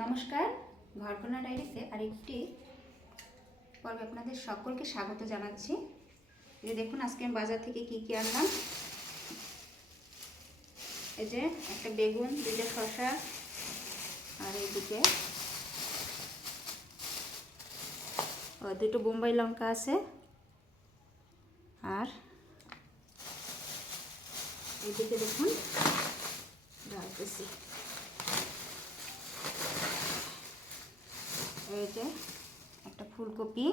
নমস্কার ঘরকোনা ডায়েরিতে আরেকটি পর্বে আপনাদের সকলকে স্বাগত জানাচ্ছি। যে দেখুন, আজকে আমি বাজার থেকে কি কি আনলাম। এই যে একটা বেগুন দুটো শসা, আর এইদিকে দুটো বোম্বাই লঙ্কা আছে, আর এইদিকে দেখুন ডালতেছি যে একটা ফুলকপি।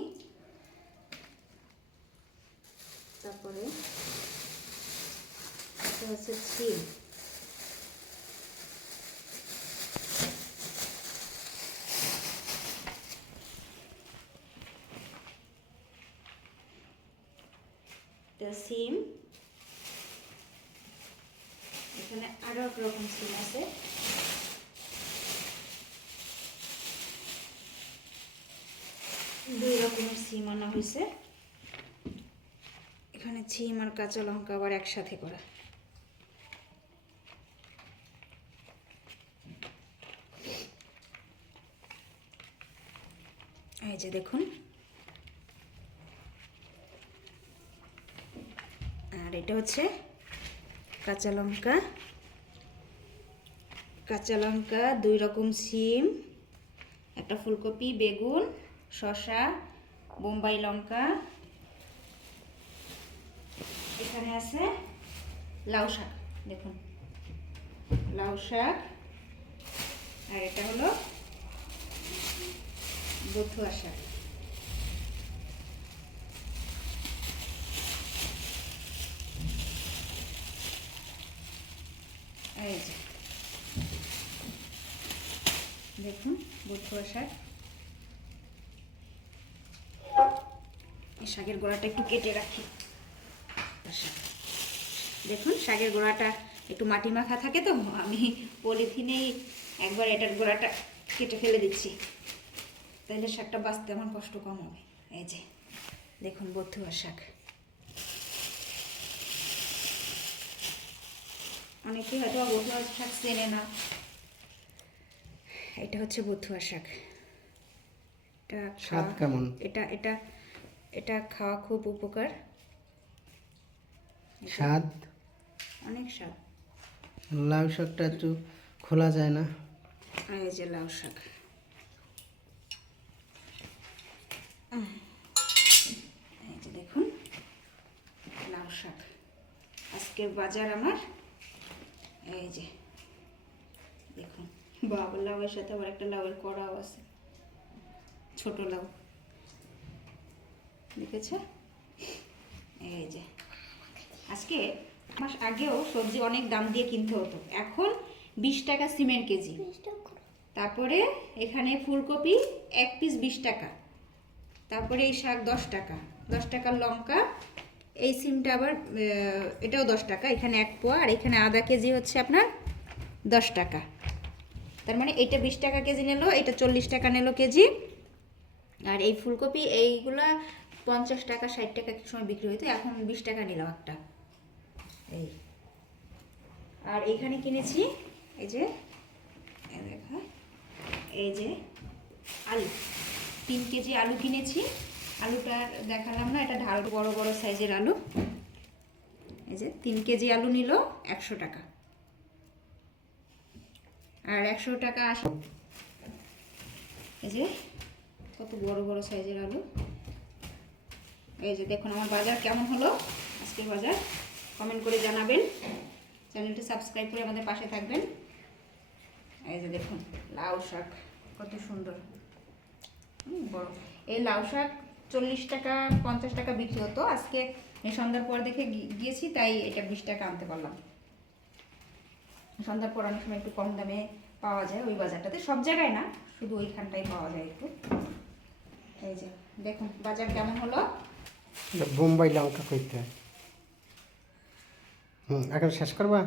তারপরে এটা হচ্ছে এটা সিম। এখানে আরও এক রকম সিম আছে। দুই রকমের সিম আনা হয়েছে। এখানে সিম আর কাঁচা লঙ্কা আবার একসাথে করা। এই যে দেখুন। আর এটা হচ্ছে কাঁচা লঙ্কা। কাঁচা লঙ্কা, দুই রকম সিম, একটা ফুলকপি, বেগুন শসা, বোম্বাই লঙ্কা। এখানে আছে লাউ শাক, দেখুন। লাউ শাক, আর এটা হলো বথুয়া শাক। দেখুন বথুয়া শাক। এই শাকের গোড়াটা একটু কেটে রাখি। দেখুন শাকের গোড়াটা একটু মাটি মাখা থাকে তো আমি পলিথিনেই একবার এটার গোড়াটা কেটে ফেলে দিচ্ছি। তাহলে শাকটা বাঁচতে আমার কষ্ট কম হবে। এই যে দেখুন বথুয়া শাক। অনেকে হয়তো বথুয়া শাক চেনে না। এটা হচ্ছে বথুয়া শাক। এটা কেমন? এটা এটা এটা খাওয়া খুব উপকার। স্বাদ? অনেক স্বাদ। লাউ শাকটা একটু খোলা যায় না? এই যে লাউ শাক। এই যে দেখুন লাউ শাক। আজকের বাজার আমার। এই যে দেখুন বাবা লাউয়ের সাথে আবার একটা লাউয়ের কড়াও আছে। ছোট লাউ। দেখেছে? এই যে। আজকে মাস আগেও সবজি অনেক দাম দিয়ে কিনতে হতো। এখন বিশ টাকা সিমেন্ট কেজি। তারপরে এখানে ফুলকপি এক পিস বিশ টাকা। তারপরে এই শাক দশ টাকা। দশ টাকার লঙ্কা। এই সিমটা আবার এটাও দশ টাকা। এখানে এক পোয়া। আর এখানে আধা কেজি হচ্ছে আপনার দশ টাকা। তার মানে এইটা বিশ টাকা কেজি নিল এটা চল্লিশ টাকা নিল কেজি। আর এই ফুলকপি এইগুলা পঞ্চাশ টাকা, ষাট টাকা কিছু সময় বিক্রি হইতো, এখন বিশ টাকা নিলাম একটা। এই। আর এখানে কিনেছি, এই যে দেখো, এই যে আলু। তিন কেজি আলু কিনেছি, আলুটা দেখালাম না, এটা ঢাল বড় বড় সাইজের আলু। এই যে তিন কেজি আলু নিল একশো টাকা। আর একশো টাকা আস এই যে কত বড় বড় সাইজের আলু। এই যে দেখুন আমার বাজার কেমন হলো? আজকের বাজার। কমেন্ট করে জানাবেন। চ্যানেলটি সাবস্ক্রাইব করে আমাদের পাশে থাকবেন। এই যে দেখুন, লাউ শাক, কত সুন্দর। বড়। এই লাউ শাক চল্লিশ টাকা, পঞ্চাশ টাকা বিক্রি হতো। আজকে সন্ধ্যার পর দেখে গিয়েছি, তাই এটা বিশ টাকা আনতে পারলাম। সন্ধ্যার পর অনেক সময় একটু কম দামে পাওয়া যায় ওই বাজারটাতে। সব জায়গায় না, শুধু ওইখানটাই পাওয়া যায় একটু। এই যে দেখুন, বাজার কেমন হলো? বোম্বাই লঙ্কা করতে হয় হুম এখন শেষ করবা?